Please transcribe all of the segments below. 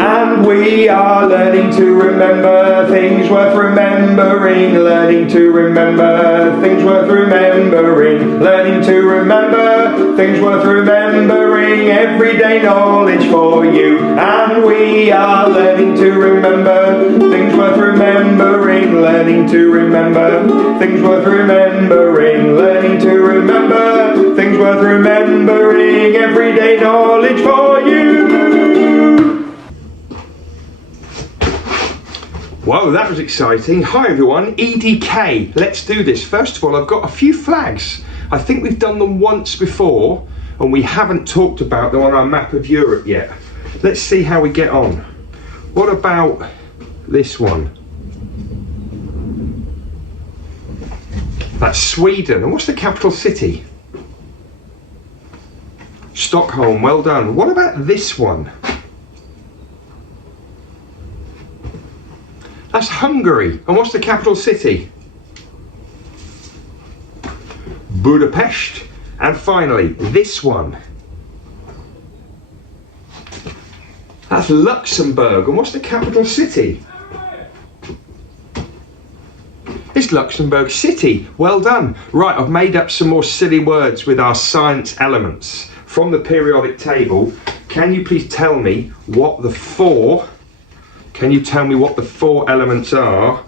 And we are learning to remember things worth remembering, learning to remember things worth remembering, learning to remember things worth remembering, everyday knowledge for you. And we are learning to remember things worth remembering, learning to remember things worth remembering, learning to remember things worth remembering, everyday knowledge for you. Whoa, that was exciting. Hi everyone, EDK. Let's do this. First of all, I've got a few flags. I think we've done them once before and we haven't talked about them on our map of Europe yet. Let's see how we get on. What about this one? That's Sweden. And what's the capital city? Stockholm, well done. What about this one? That's Hungary. And what's the capital city? Budapest. And finally, this one. That's Luxembourg. And what's the capital city? It's Luxembourg City. Well done. Right, I've made up some more silly words with our science elements from the periodic table. Can you please tell me what the four elements are,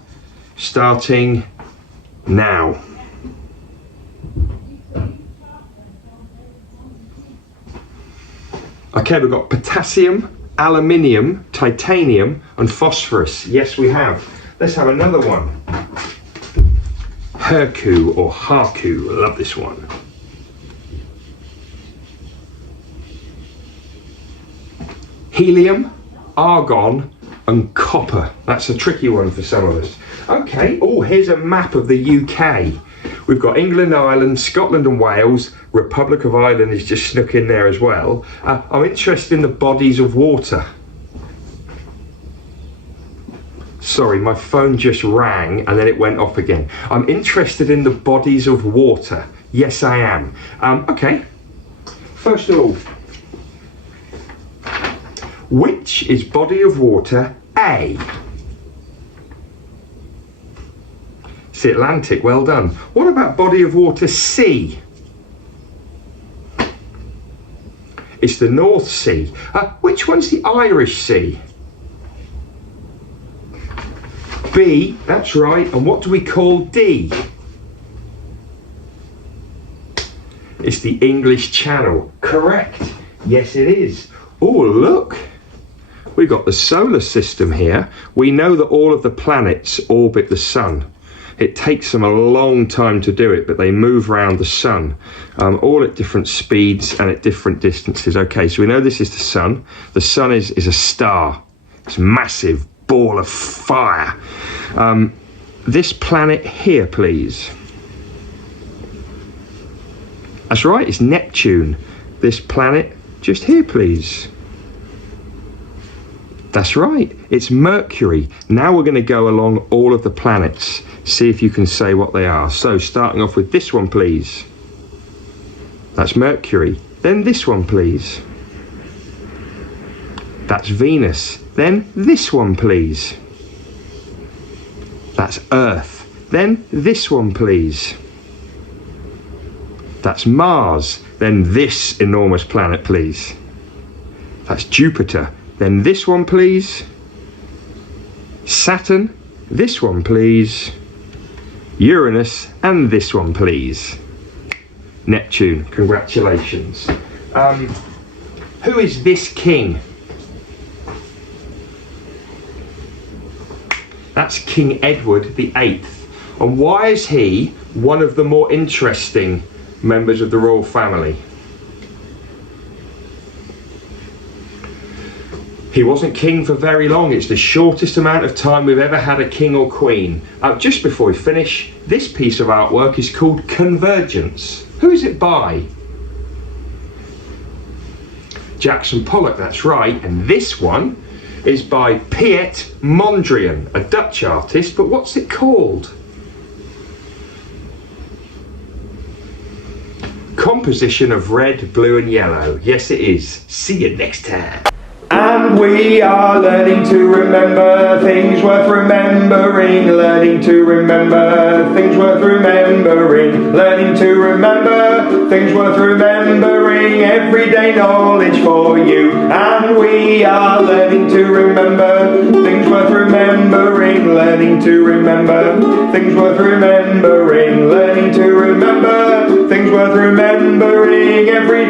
starting now? Okay, we've got potassium, aluminium, titanium, and phosphorus. Yes, we have. Let's have another one. Herku or Haku, I love this one. Helium, argon, and copper. That's a tricky one for some of us. Okay, oh, here's a map of the UK. We've got England, Ireland, Scotland and Wales. Republic of Ireland is just snuck in there as well. I'm interested in the bodies of water. Sorry, my phone just rang and then it went off again. I'm interested in the bodies of water. Yes, I am. Okay, first of all, which is body of water A? It's the Atlantic, well done. What about body of water C? It's the North Sea. Which one's the Irish Sea? B, that's right. And what do we call D? It's the English Channel. Correct. Yes, it is. Oh, look. We've got the solar system here. We know that all of the planets orbit the sun. It takes them a long time to do it, but they move around the sun, all at different speeds and at different distances. Okay, so we know this is the sun. The sun is a star. It's a massive ball of fire. This planet here, please. That's right, it's Neptune. This planet just here, please. That's right, it's Mercury. Now we're going to go along all of the planets, see if you can say what they are. So starting off with this one, please. That's Mercury. Then this one, please. That's Venus. Then this one, please. That's Earth. Then this one, please. That's Mars. Then this enormous planet, please. That's Jupiter. Then this one, please. Saturn. This one, please. Uranus. And this one, please. Neptune. Congratulations. Who is this king? That's King Edward VIII. And why is he one of the more interesting members of the royal family? He wasn't king for very long. It's the shortest amount of time we've ever had a king or queen. Just before we finish, this piece of artwork is called Convergence. Who is it by? Jackson Pollock, that's right. And this one is by Piet Mondrian, a Dutch artist, but what's it called? Composition of red, blue and yellow. Yes, it is. See you next time. And And we are learning to remember things worth remembering, learning to remember things worth remembering, learning to remember things worth remembering, everyday knowledge for you. And we are learning to remember things worth remembering, learning to remember things worth remembering, learning to remember things worth remembering, every